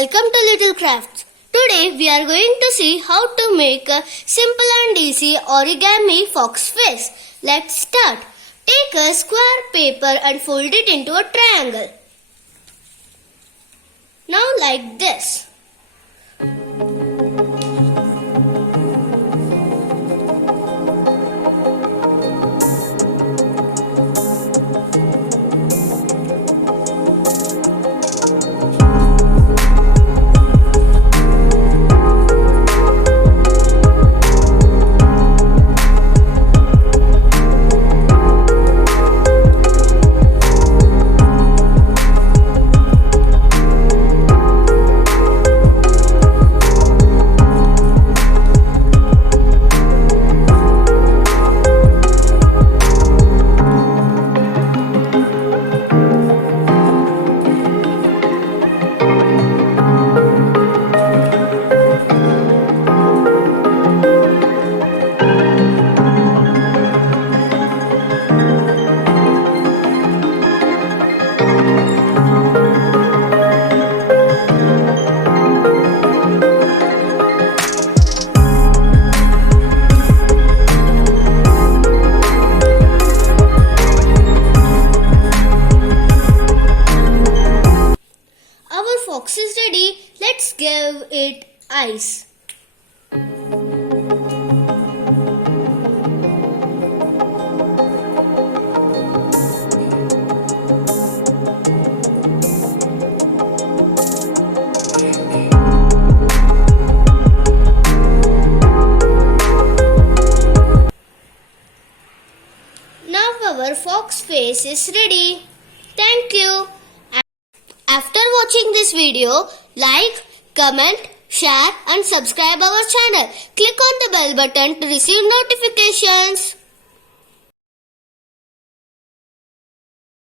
Welcome to Little Crafts. Today we are going to see how to make a simple and easy origami fox face. Let's start. Take a square paper and fold it into a triangle. Now like this. Our fox is ready. Let's give it eyes. Now our fox face is ready. Thank you. After watching this video, like, comment, share and subscribe our channel. Click on the bell button to receive notifications.